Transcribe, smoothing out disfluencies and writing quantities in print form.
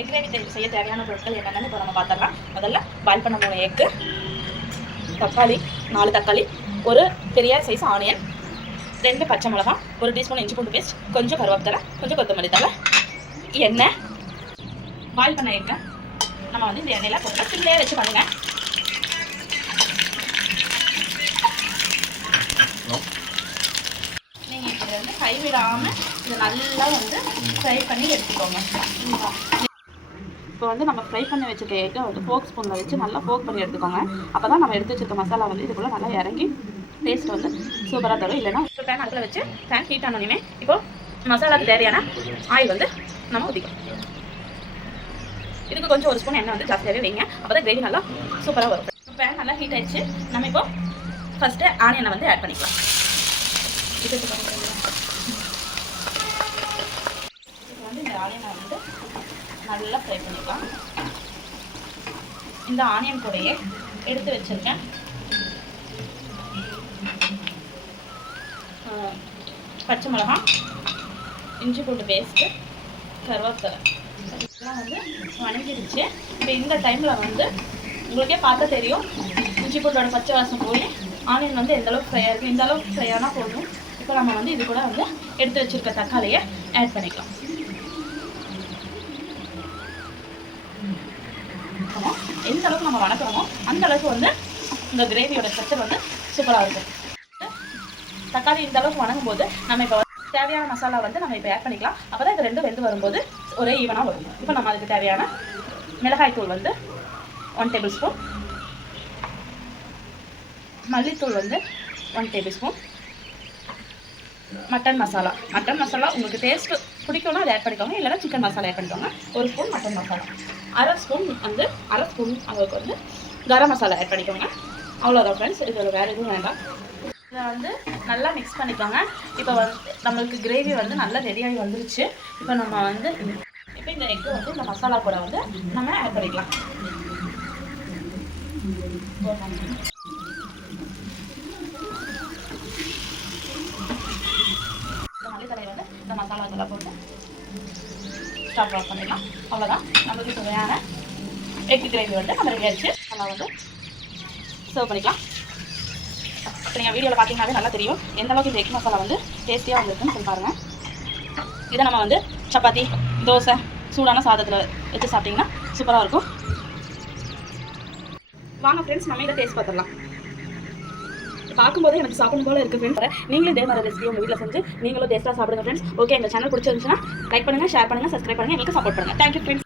Egg gravy செய்ய தேவையான பொருட்கள் என்னென்னு இப்போ நம்ம பார்த்துடலாம். முதல்ல பாயில் பண்ண 3 எக்கு, தக்காளி 4 தக்காளி, ஒரு பெரிய சைஸ் ஆனியன், 2 பச்சை மிளகாய், 1 டீஸ்பூன் இஞ்சி பூண்டு பேஸ்ட், கொஞ்சம் கருவேப்பிலை, கொஞ்சம் கொத்தமல்லி தழை, எண்ணெய். பாயில் பண்ண எக்கை நம்ம வந்து இந்த எண்ணெயில் போட்டு சிம்லேயே வச்சு பண்ணுங்க. நீங்கள் இதை வந்து கைவிடாமல் இதை நல்லா வந்து ஃப்ரை பண்ணி எடுத்துக்கோங்க. இப்போ வந்து நம்ம ஃப்ரை பண்ணி வச்சுருக்க எக்கை வந்து ஃபோக் ஸ்பூனில் வச்சு நல்லா ஃபோக் பண்ணி எடுத்துக்கோங்க. அப்போ தான் நம்ம எடுத்து வச்சுருக்க மசாலா வந்து இதுக்குள்ளே நல்லா இறங்கி டேஸ்ட் வந்து சூப்பராக தரும். இல்லைன்னா இப்போ பேன் அடுப்பில் வச்சு பேன் ஹீட் ஆனோடனே இப்போது மசாலாவுக்கு தேவையான ஆயில் வந்து நம்ம ஊற்றிக்கலாம். இதுக்கு கொஞ்சம் 1 ஸ்பூன் எண்ணெய் வந்து ஜாஸ்தியாகவே வைங்க. அப்போ தான் கிரேவி நல்லா சூப்பராக வரும். பேன் நல்லா ஹீட் ஆகிடுச்சு. நம்ம இப்போ ஃபஸ்ட்டு ஆனியனை வந்து ஆட் பண்ணிக்கலாம். இப்போ வந்து இந்த ஆனியனை வந்து நல்லா ஃப்ரை பண்ணிக்கலாம். இந்த ஆனியன் கூடையே எடுத்து வச்சுருக்கேன் பச்சை மிளகாய், இஞ்சி பூண்டு பேஸ்ட்டு, கருவேப்பிலை இதெல்லாம் வந்து வணங்கிடுச்சு. இப்போ இந்த டைமில் வந்து உங்களுக்கே பார்த்தா தெரியும் இஞ்சி பூண்டோட பச்சை வாசம் போய் ஆனியன் வந்து எந்தளவுக்கு ஃப்ரை இருக்குது. இந்த அளவுக்கு ஃப்ரை ஆனால் போதும். இப்போ நம்ம வந்து இது கூட வந்து எடுத்து வச்சுருக்க தக்காளியை ஆட் பண்ணிக்கலாம். எந்த அளவுக்கு நம்ம வணக்கிறோமோ அந்த அளவுக்கு வந்து இந்த கிரேவியோட ஸ்ட்ரக்சர் வந்து சூப்பராக இருக்கும். தக்காளி இந்த அளவுக்கு வணங்கும் போது நம்ம இப்போ தேவையான மசாலா வந்து நம்ம இப்போ ஆட் பண்ணிக்கலாம். அப்போ தான் இது ரெண்டும் வெந்து வரும்போது ஒரே ஈவனாக வரும். இப்போ நம்ம அதுக்கு தேவையான மிளகாய்த்தூள் வந்து 1 டேபிள் ஸ்பூன், மல்லித்தூள் வந்து 1 டேபிள் ஸ்பூன், மட்டன் மசாலா உங்களுக்கு டேஸ்ட்டு பிடிக்கும்னா அதை ஆட் பண்ணிக்கோங்க. இல்லைனா சிக்கன் மசாலா ஆட் பண்ணிக்கோங்க. 1 ஸ்பூன் மட்டன் மசாலா, அரை ஸ்பூன் அளவுக்கு வந்து கரம் மசாலா ஆட் பண்ணிக்கோங்க. அவ்வளோதான் ஃப்ரெண்ட்ஸ். இதில் வேறு எதுவும் வேண்டாம். இதை வந்து நல்லா மிக்ஸ் பண்ணிக்கோங்க. இப்போ வந்து நம்மளுக்கு கிரேவி வந்து நல்லா ரெடியாகி வந்துருச்சு. இப்போ நம்ம வந்து இப்போ இந்த எக்கு வந்து இந்த மசாலா கூட வந்து நம்ம ஆட் பண்ணிக்கலாம். மல்லித்தலையை வந்து இந்த மசாலா இதெல்லாம் போட்டு ஸ்டவ் ஆஃப் பண்ணிடலாம். அவ்வளோதான். நம்மளுக்கு சுவையான எக் கிரேவி வந்து நம்ம ரெடி ஆகிடுச்சு. நம்ம வந்து சர்வ் பண்ணிக்கலாம். இப்போ நீங்கள் வீடியோவில் பார்த்தீங்கன்னாவே நல்லா தெரியும் எந்த அளவுக்கு இந்த எக் மசாலா வந்து டேஸ்டியாக வந்துருக்குன்னு சொல்லி பாருங்கள். இதை நம்ம வந்து சப்பாத்தி, தோசை, சூடான சாதத்தில் வச்சு சாப்பிட்டிங்கன்னா சூப்பராக இருக்கும். வாங்க ஃப்ரெண்ட்ஸ், நம்ம இதை டேஸ்ட் பார்த்துடலாம். பார்க்கும்போதே எனக்கு சாப்பிடும் போல இருக்குது ஃப்ரெண்ட்ஸ். நீங்களும் இதே மாதிரி ரெசிபி உங்கள் வீட்டில் செஞ்சு நீங்களும் டேஸ்ட்டாக சாப்பிடுங்க ஃப்ரெண்ட்ஸ். ஓகே, இந்த சேனல் பிடிச்சிருந்துச்சுன்னா லைக் பண்ணுங்கள், ஷேர் பண்ணுங்கள், சப்ஸ்கிரைப் பண்ணுங்கள், எங்களுக்கு சப்போர்ட் பண்ணுங்கள். Thank you friends.